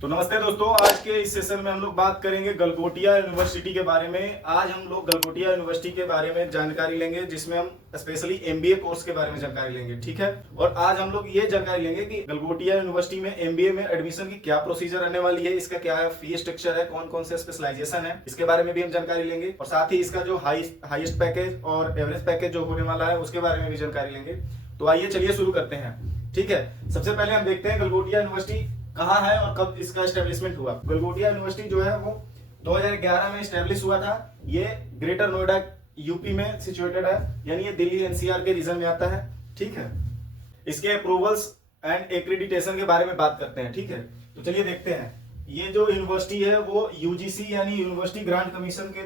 तो नमस्ते दोस्तों, आज के इस सेशन में हम लोग बात करेंगे गलगोटिया यूनिवर्सिटी के बारे में। आज हम लोग गलगोटिया यूनिवर्सिटी के बारे में जानकारी लेंगे, जिसमें हम स्पेशली एमबीए कोर्स के बारे में जानकारी लेंगे। ठीक है, और आज हम लोग ये जानकारी लेंगे कि गलगोटिया यूनिवर्सिटी में एमबीए में एडमिशन की क्या प्रोसीजर रहने वाली है, इसका क्या फी स्ट्रक्चर है, कौन कौन से स्पेशलाइजेशन है, इसके बारे में भी हम जानकारी लेंगे। और साथ ही इसका जो हाईएस्ट पैकेज और एवरेज पैकेज जो होने वाला है उसके बारे में भी जानकारी लेंगे। तो आइए चलिए शुरू करते हैं। ठीक है, सबसे पहले हम देखते हैं गलगोटिया यूनिवर्सिटी कहाँ है और कब इसका एस्टेब्लिशमेंट हुआ। गलगोटिया यूनिवर्सिटी जो है वो 2011 में एस्टेब्लिश हुआ था। ये ग्रेटर नोएडा यूपी में सिचुएटेड है, यानी ये दिल्ली एनसीआर के रीजन में आता है। ठीक है, इसके अप्रूवल्स एंड एक्रेडिटेशन के बारे में बात करते हैं। ठीक है, तो चलिए देखते हैं। ये जो यूनिवर्सिटी है वो यूजीसी यानी यूनिवर्सिटी ग्रांट कमीशन के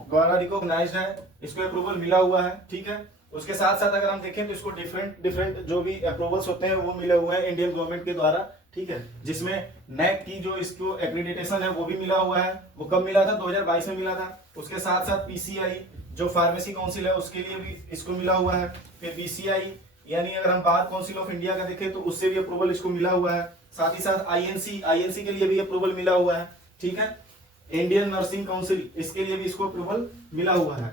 द्वारा रिकॉग्नाइज्ड है, इसको अप्रूवल मिला हुआ है। ठीक है, उसके साथ साथ अगर हम देखें तो इसको डिफरेंट जो भी अप्रूवल्स होते हैं वो मिले हुए हैं इंडियन गवर्नमेंट के द्वारा। ठीक है, जिसमें नैक की जो इसको एक्रेडिटेशन है वो भी मिला हुआ है। वो कब मिला था? 2022 में मिला था। उसके साथ साथ पीसीआई जो फार्मेसी काउंसिल है उसके लिए भी इसको मिला हुआ है। फिर बीसीआई यानी अगर हम बार काउंसिल ऑफ इंडिया का देखें तो उससे भी अप्रूवल इसको मिला हुआ है। साथ ही साथ आईएनसी के लिए भी अप्रूवल मिला हुआ है। ठीक है, इंडियन नर्सिंग काउंसिल इसके लिए भी इसको अप्रूवल मिला हुआ है।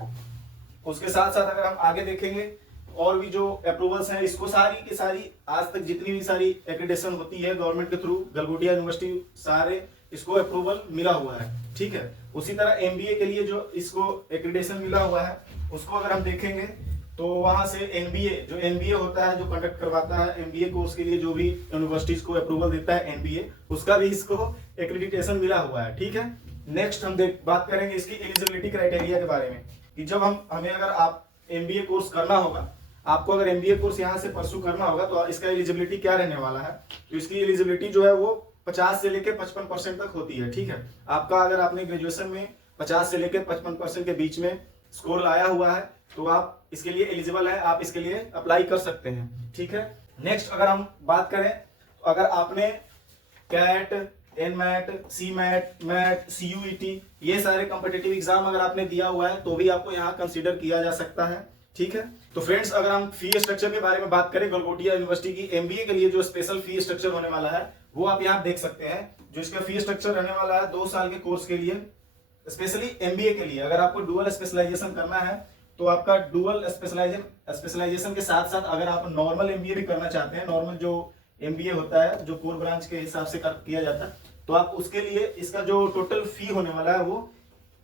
उसके साथ साथ अगर हम आगे देखेंगे और भी जो अप्रूवल्स हैं, इसको सारी की सारी आज तक जितनी भी सारी एक्रेडिटेशन होती है गवर्नमेंट के थ्रू, गलगोटिया यूनिवर्सिटी सारे इसको अप्रूवल मिला हुआ है। ठीक है, उसी तरह एमबीए के लिए जो इसको एक्रेडिटेशन मिला हुआ है उसको अगर हम देखेंगे तो वहां से एनबीए होता है जो कंडक्ट करवाता है एमबीए कोर्स के लिए, जो भी यूनिवर्सिटीज को अप्रूवल देता है एनबीए, उसका भी इसको एक्रेडिटेशन मिला हुआ है। ठीक है, नेक्स्ट हम बात करेंगे इसकी एलिजिबिलिटी क्राइटेरिया के बारे में कि जब हमें अगर आप एमबीए कोर्स करना होगा, आपको अगर एमबीए कोर्स यहाँ से परसू करना होगा तो इसका एलिजिबिलिटी क्या रहने वाला है। तो इसकी एलिजिबिलिटी जो है वो 50 से लेकर 55% तक होती है। ठीक है, आपका अगर आपने ग्रेजुएशन में 50 से लेकर 55% के बीच में स्कोर लाया हुआ है तो आप इसके लिए एलिजिबल है, आप इसके लिए अप्लाई कर सकते हैं। ठीक है, नेक्स्ट अगर हम बात करें तो अगर आपने CAT, NMAT, CMAT, MAT, CUET ये सारे कॉम्पिटिटिव एग्जाम अगर आपने दिया हुआ है तो भी आपको यहाँ कंसीडर किया जा सकता है। ठीक है, तो फ्रेंड्स अगर हम फी स्ट्रक्चर के बारे में बात करें गलगोटिया यूनिवर्सिटी की एमबीए के लिए जो स्पेशल फी स्ट्रक्चर होने वाला है वो आप यहाँ देख सकते हैं। जो इसका फी स्ट्रक्चर रहने वाला है 2 साल के कोर्स के लिए, स्पेशली एमबीए के लिए अगर आपको डुअल स्पेशलाइजेशन करना है तो आपका डुअल स्पेशलाइजेशन के साथ साथ अगर आप नॉर्मल एमबीए भी करना चाहते हैं, नॉर्मल जो एमबीए होता है जो कोर ब्रांच के हिसाब से किया जाता है, तो आप उसके लिए इसका जो टोटल फी होने वाला है वो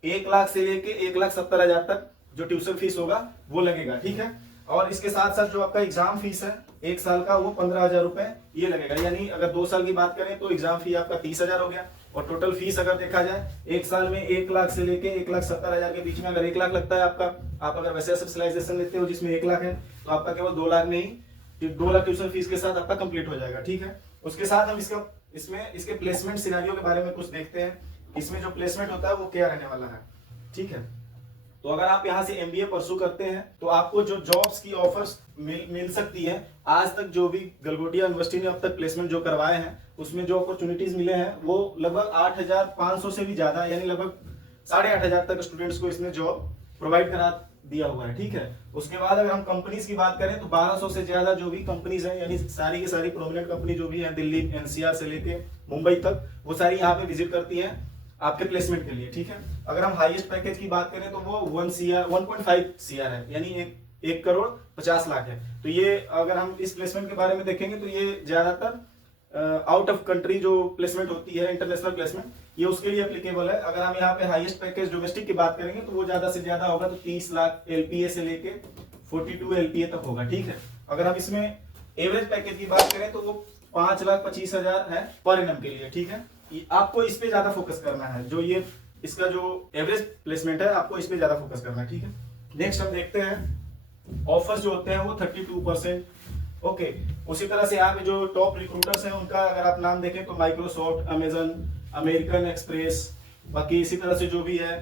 1 लाख से लेके 1,70,000 तक जो ट्यूशन फीस होगा वो लगेगा। ठीक है, और इसके साथ साथ जो आपका एग्जाम फीस है 1 साल का वो 15,000 रुपए ये लगेगा। यानी अगर 2 साल की बात करें तो एग्जाम फी आपका 30,000 हो गया। और टोटल फीस अगर देखा जाए 1 साल में 1 लाख से लेके 1,70,000 के बीच में अगर 1 लाख लगता है आपका, आप अगर वैसे स्पेशलाइजेशन लेते हो जिसमें 1 लाख है तो आपका केवल 2 लाख नहीं, 2 लाख ट्यूशन फीस के साथ आपका कंप्लीट हो जाएगा। ठीक है, उसके साथ हम इसके प्लेसमेंट सिनेरियो के बारे में कुछ देखते हैं। इसमें जो प्लेसमेंट होता है वो क्या रहने वाला है। ठीक है, तो अगर आप यहाँ से एमबीए परसू करते हैं तो आपको जो जॉब्स की ऑफर्स मिल सकती है, आज तक जो भी गलगोटिया यूनिवर्सिटी ने अब तक प्लेसमेंट जो करवाए हैं उसमें जो अपॉर्चुनिटीज मिले हैं वो लगभग 8,500 से भी ज्यादा, यानी लगभग 8,500 तक स्टूडेंट्स को इसने जॉब प्रोवाइड करा दिया हुआ है। ठीक है, उसके बाद अगर हम कंपनीज की बात करें तो 1200 से ज्यादा जो भी कंपनीज हैं, यानी सारी की सारी प्रोमिनेंट कंपनी जो भी है दिल्ली एनसीआर से लेके मुंबई तक, वो सारी यहाँ पे विजिट करती है आपके प्लेसमेंट के लिए। ठीक है, अगर हम हाईएस्ट पैकेज की बात करें तो वो 1.5 CR है, यानी 1,50,00,000 है। तो ये अगर हम इस प्लेसमेंट के बारे में देखेंगे तो ये ज्यादातर आउट ऑफ कंट्री जो प्लेसमेंट होती है, इंटरनेशनल प्लेसमेंट, ये उसके लिए एप्लीकेबल है। अगर हम यहाँ पे हाईएस्ट पैकेज डोमेस्टिक की बात करेंगे तो वो ज्यादा से ज्यादा होगा तो 30 लाख LPA से लेके 42 LPA तक होगा। ठीक है, अगर हम इसमें एवरेज पैकेज की बात करें तो वो 5,25,000 है पर एनम के लिए। ठीक है, आपको इस पे ज्यादा फोकस करना है, जो ये इसका जो एवरेज प्लेसमेंट है आपको इस पे ज्यादा फोकस करना है। ठीक है, नेक्स्ट हम देखते हैं ऑफर्स जो होते हैं वो 32%। ओके, उसी तरह से यहाँ पे जो टॉप रिक्रूटर्स हैं उनका अगर आप नाम देखें तो माइक्रोसॉफ्ट, अमेजन, अमेरिकन एक्सप्रेस, बाकी इसी तरह से जो भी है।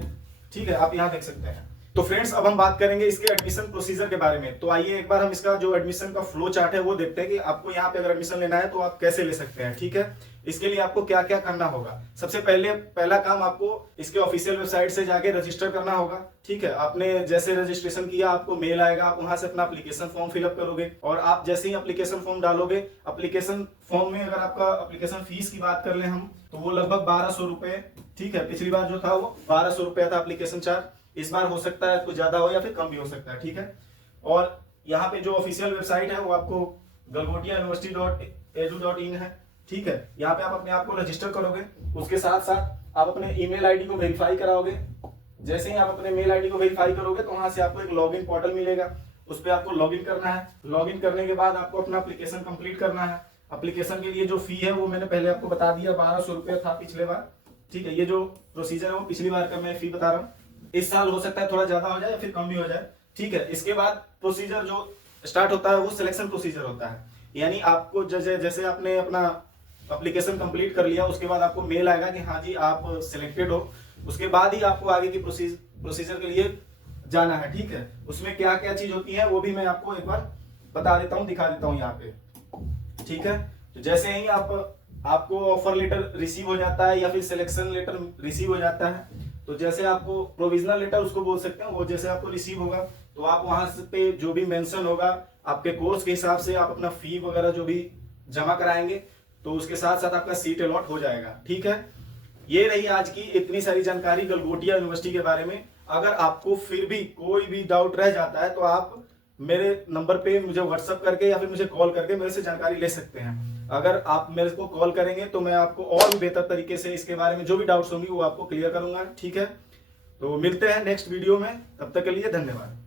ठीक है, आप यहाँ देख सकते हैं। तो फ्रेंड्स अब हम बात करेंगे इसके एडमिशन प्रोसीजर के बारे में। तो आइए एक बार हम इसका जो एडमिशन का फ्लो चार्ट है वो देखते हैं कि आपको यहाँ पे अगर एडमिशन लेना है तो आप कैसे ले सकते हैं। ठीक है, इसके लिए आपको क्या क्या करना होगा। सबसे पहला काम आपको इसके ऑफिशियल वेबसाइट से जाके रजिस्टर करना होगा। ठीक है, आपने जैसे रजिस्ट्रेशन किया आपको मेल आएगा, आप वहां से अपना एप्लीकेशन फॉर्म फिलअप करोगे और आप जैसे ही एप्लीकेशन फॉर्म डालोगे, एप्लीकेशन फॉर्म में अगर आपका एप्लीकेशन फीस की बात कर ले हम, तो वो लगभग 1200 रुपए, ठीक है, पिछली बार जो था वो 1200 रुपया था एप्लीकेशन चार्ज। इस बार हो सकता है कुछ ज्यादा हो या फिर कम भी हो सकता है। ठीक है, और यहाँ पे जो ऑफिशियल वेबसाइट है वो आपको galgotiauniversity.edu.in है। ठीक है, यहाँ पे आप अपने आप को रजिस्टर करोगे, उसके साथ साथ आप अपने ईमेल आईडी को वेरीफाई कराओगे। जैसे ही आप अपने मेल आईडी को वेरीफाई करोगे तो वहां से आपको एक लॉगिन पोर्टल मिलेगा, उस पर आपको लॉगिन करना है। लॉगिन करने के बाद आपको अपना एप्लीकेशन कंप्लीट करना है। एप्लीकेशन के लिए जो फी है वो मैंने पहले आपको बता दिया, 1200 रुपया था पिछले बार। ठीक है, ये जो प्रोसीजर है वो पिछली बार का मैं फी बता रहा हूँ। इस साल हो सकता है थोड़ा ज्यादा हो जाए या फिर कम भी हो जाए। ठीक है, इसके बाद प्रोसीजर जो स्टार्ट होता है वो सिलेक्शन प्रोसीजर होता है, यानी आपको जैसे आपने अपना एप्लीकेशन कंप्लीट कर लिया उसके बाद आपको मेल आएगा कि हाँ जी आप सिलेक्टेड हो। उसके बाद ही आपको आगे की प्रोसीजर के लिए जाना है। ठीक है, उसमें क्या क्या चीज होती है वो भी मैं आपको एक बार बता देता हूँ, दिखा देता हूँ यहाँ पे। ठीक है, तो जैसे ही आपको ऑफर लेटर रिसीव हो जाता है या फिर सिलेक्शन लेटर रिसीव हो जाता है, तो जैसे आपको प्रोविजनल लेटर उसको बोल सकते हैं, वो जैसे आपको रिसीव होगा तो आप वहां पे जो भी मेंशन होगा आपके कोर्स के हिसाब से आप अपना फी वगैरह जो भी जमा कराएंगे तो उसके साथ साथ आपका सीट अलॉट हो जाएगा। ठीक है, ये रही आज की इतनी सारी जानकारी गलगोटिया यूनिवर्सिटी के बारे में। अगर आपको फिर भी कोई भी डाउट रह जाता है तो आप मेरे नंबर पे मुझे व्हाट्सअप करके या फिर मुझे कॉल करके मेरे से जानकारी ले सकते हैं। अगर आप मेरे को कॉल करेंगे तो मैं आपको और भी बेहतर तरीके से इसके बारे में जो भी डाउट्स होंगी वो आपको क्लियर करूंगा। ठीक है, तो मिलते हैं नेक्स्ट वीडियो में, तब तक के लिए धन्यवाद।